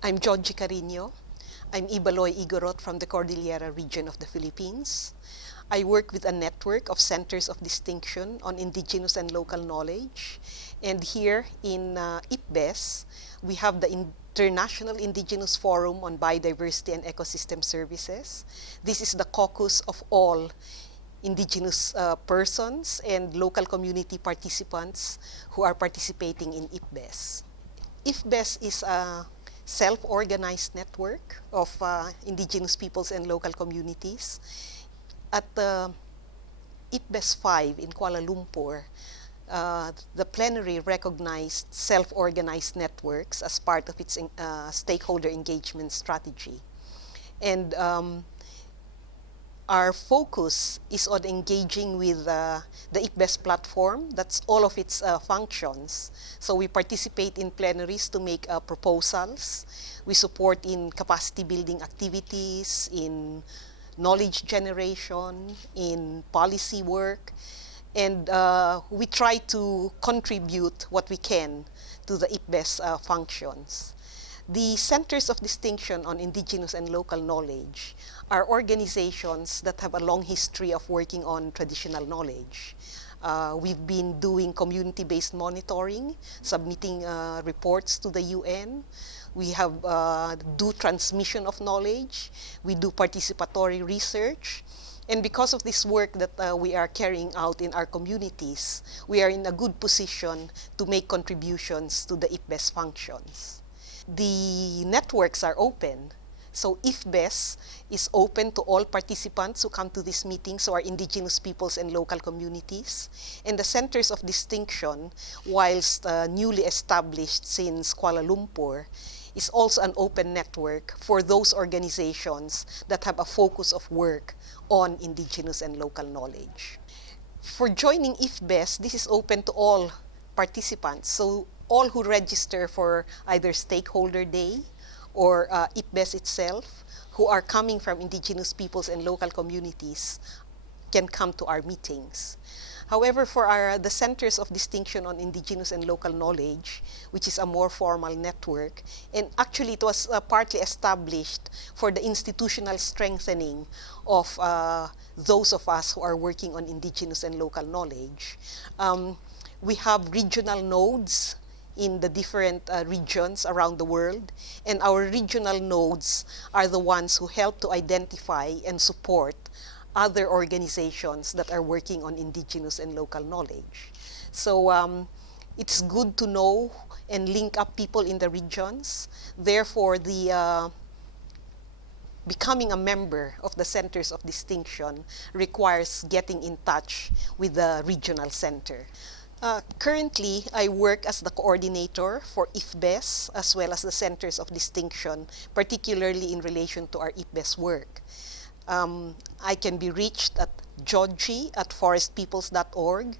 I'm Joji Cariño. I'm Ibaloy Igorot from the Cordillera region of the Philippines. I work with a network of centers of distinction on indigenous and local knowledge. And here in IPBES, we have the International Indigenous Forum on Biodiversity and Ecosystem Services. This is the caucus of all indigenous persons and local community participants who are participating in IPBES. IFBES is a self-organized network of indigenous peoples and local communities. At the IPBES 5 in Kuala Lumpur, the plenary recognized self-organized networks as part of its stakeholder engagement strategy. And our focus is on engaging with the IPBES platform. That's all of its functions. So we participate in plenaries to make proposals. We support in capacity building activities, in knowledge generation, in policy work, and we try to contribute what we can to the IPBES functions. The Centers of Distinction on Indigenous and Local Knowledge are organizations that have a long history of working on traditional knowledge. We've been doing community-based monitoring, submitting reports to the UN. We have do transmission of knowledge. We do participatory research. And because of this work that we are carrying out in our communities, we are in a good position to make contributions to the IPBES functions. The networks are open. So IFBES is open to all participants who come to these meetings who are indigenous peoples and local communities. And the Centers of Distinction, whilst newly established since Kuala Lumpur, is also an open network for those organizations that have a focus of work on indigenous and local knowledge. For joining IFBES, this is open to all participants. So all who register for either Stakeholder Day or IPBES itself, who are coming from indigenous peoples and local communities, can come to our meetings. However, for the Centers of Distinction on Indigenous and Local Knowledge, which is a more formal network, and actually it was partly established for the institutional strengthening of those of us who are working on indigenous and local knowledge. We have regional nodes in the different regions around the world, and our regional nodes are the ones who help to identify and support other organizations that are working on indigenous and local knowledge. So it's good to know and link up people in the regions. Therefore, the becoming a member of the Centers of Distinction requires getting in touch with the regional center. Currently, I work as the coordinator for IFBES as well as the Centers of Distinction, particularly in relation to our IPBES work. I can be reached at joji@forestpeoples.org